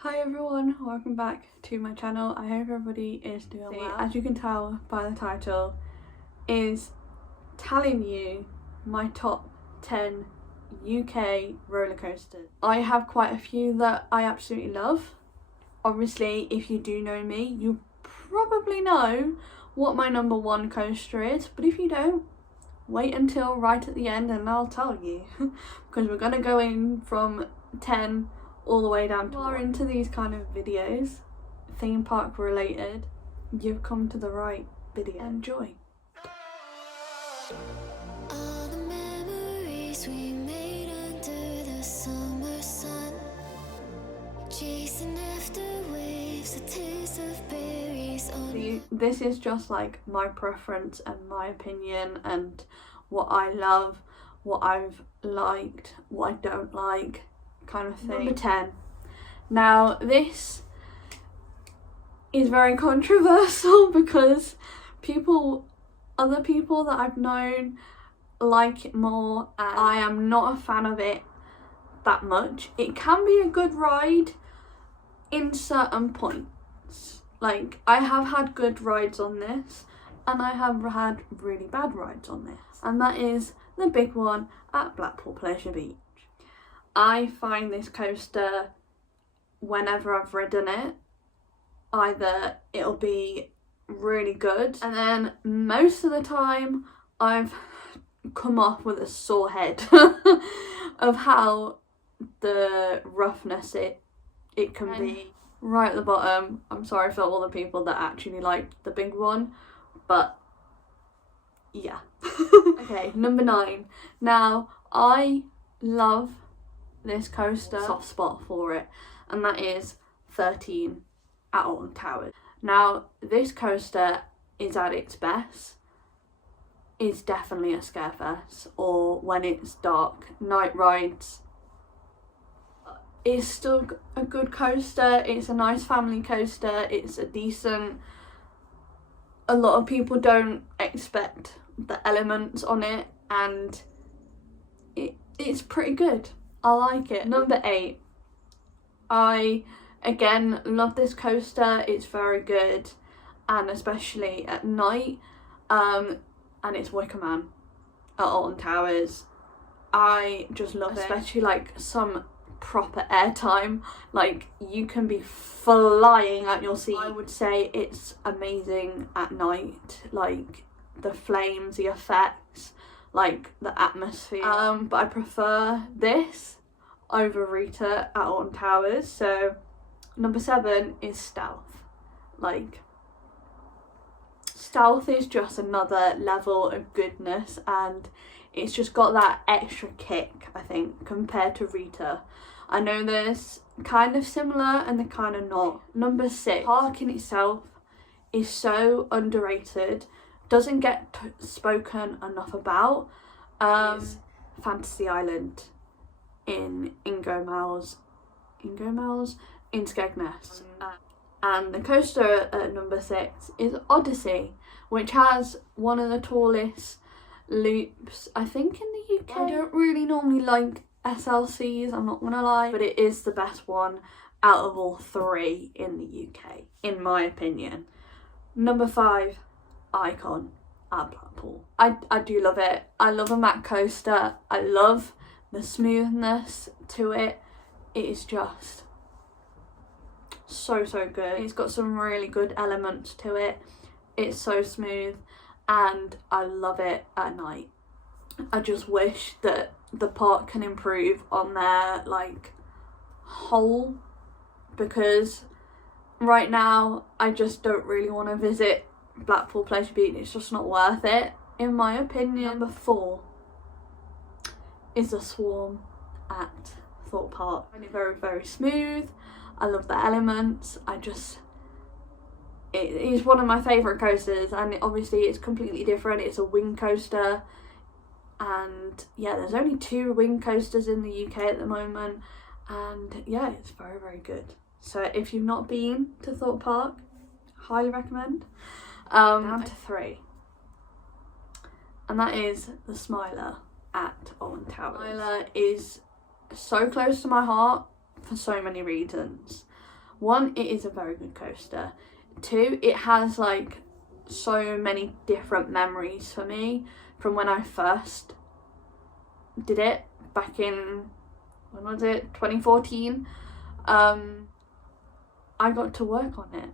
Hi everyone, welcome back to my channel. I hope everybody is doing well. As you can tell by the title, is telling you my top 10 UK roller coasters. I have quite a few that I absolutely love. Obviously, if you do know me, you probably know what my number one coaster is, but if you don't, wait until right at the end and I'll tell you because we're gonna go in from 10 all the way down to 1. Into these kind of videos, theme park related, you've come to the right video. Enjoy. All the memories we made under the summer sun, chasing after waves, a taste of berries on. This is just like my preference and my opinion and what I love, what I've liked, what I don't like, kind of thing. Number 10. Now this is very controversial because other people that I've known like it more and I am not a fan of it that much. It can be a good ride in certain points. Like, I have had good rides on this and I have had really bad rides on this, and that is the big one at Blackpool Pleasure Beach. I find this coaster, whenever I've ridden it, either it'll be really good and then most of the time I've come off with a sore head of how the roughness it can be. Right at the bottom, I'm sorry for all the people that actually liked the big one, but yeah. Okay, number 9. Now, I love this coaster, soft spot for it, and that is 13 at Alton Towers. Now, this coaster is at its best. It's definitely a scarefest, or when it's dark, night rides. It's still a good coaster. It's a nice family coaster. It's a decent. A lot of people don't expect the elements on it, and it's pretty good. I like it. Number 8. I again love this coaster. It's very good, and especially at night. And it's Wicker Man at Alton Towers. I just love it, especially like some proper airtime. Like, you can be flying at your seat. I would say it's amazing at night. Like, the flames, the effects, like the atmosphere. But I prefer this over Rita at Alton Towers. So number 7 is Stealth. Like, Stealth is just another level of goodness, and it's just got that extra kick, I think, compared to Rita. I know there's kind of similar and they're kind of not. Number 6, park in itself is so underrated, doesn't get spoken enough about. Is Fantasy Island in Ingomals in Skegness. And the coaster at number 6 is Odyssey, which has one of the tallest loops, I think, in the UK. I don't really normally like SLCs, I'm not gonna lie, but it is the best one out of all 3 in the UK, in my opinion. Number 5, Icon at Blackpool. I do love it. I love a mat coaster. I love the smoothness to it. It is just so good. It's got some really good elements to it. It's so smooth and I love it at night. I just wish that the park can improve on their like whole, because right now I just don't really want to visit Blackpool Pleasure Beach. It's just not worth it, in my opinion. Number 4 is the Swarm at Thorpe Park. It's very smooth. I love the elements. It is one of my favourite coasters, and obviously it's completely different. It's a wing coaster, and yeah, there's only 2 wing coasters in the UK at the moment, and yeah, it's very good. So if you've not been to Thorpe Park, highly recommend. Down to 3, and that is the Smiler at Alton Towers. Smiler is so close to my heart for so many reasons. One, it is a very good coaster. Two, it has like so many different memories for me from when I first did it back in, when was it, 2014. I got to work on it.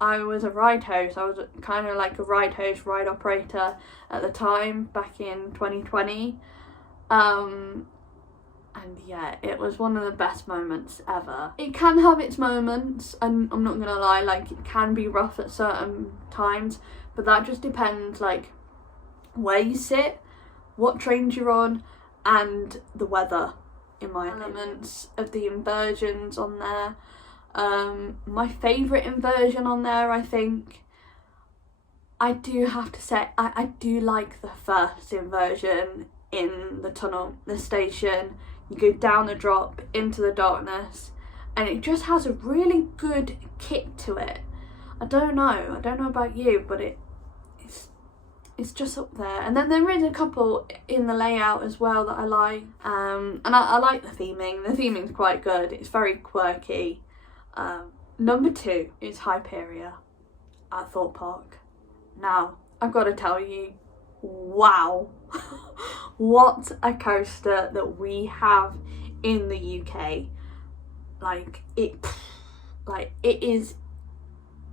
I was a ride host. I was kind of like a ride host, ride operator at the time back in 2020. And yeah, it was one of the best moments ever. It can have its moments, and I'm not gonna lie, like it can be rough at certain times, but that just depends like where you sit, what trains you're on, and the weather, in my elements of the inversions on there. My favourite inversion on there, I think, I do have to say, I do like the first inversion in the tunnel, the station. You go down the drop into the darkness, and it just has a really good kick to it. I don't know about you, but it's just up there. And then there is a couple in the layout as well that I like, and I like the theming. The theming's quite good. It's very quirky. Number 2 is Hyperia at Thorpe Park. Now, I've got to tell you, wow, what a coaster that we have in the UK. It is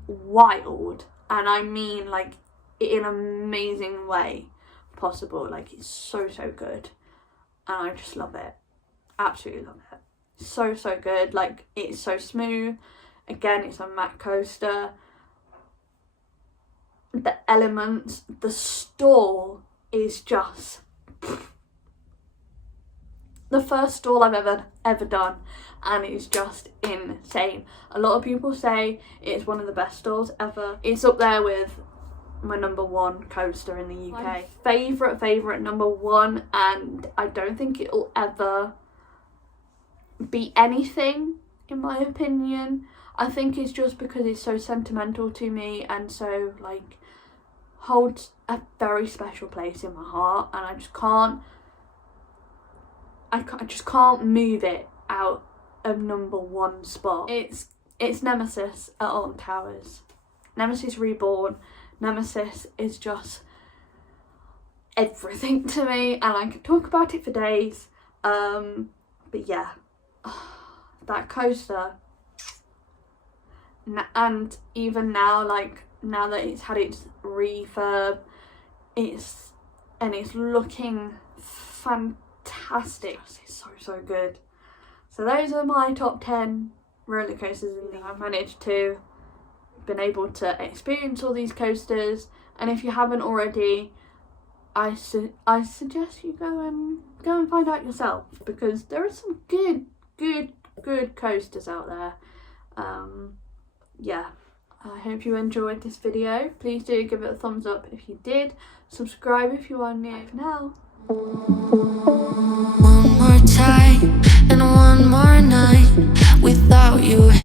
wild, and I mean like in an amazing way possible. Like, it's so good, and I just love it, absolutely love it. So good. Like, it's so smooth. Again, it's a matte coaster. The elements, the stall is just the first stall I've ever done, and it's just insane. A lot of people say it's one of the best stalls ever. It's up there with my number 1 coaster in the UK. My favourite number 1, and I don't think it'll ever be anything, in my opinion. I think it's just because it's so sentimental to me, and so like holds a very special place in my heart, and I just can't move it out of number 1 spot. It's Nemesis at Alton Towers. Nemesis Reborn. Nemesis is just everything to me, and I could talk about it for days. But yeah, that coaster, and even now, like now that it's had its refurb, it's looking fantastic. It's so good. So those are my top 10 roller coasters I've managed to been able to experience all these coasters. And if you haven't already, I suggest you go and find out yourself, because there are some good coasters out there. Yeah, I hope you enjoyed this video. Please do give it a thumbs up if you did. Subscribe if you are new. Bye for now. One more time and one more night without you.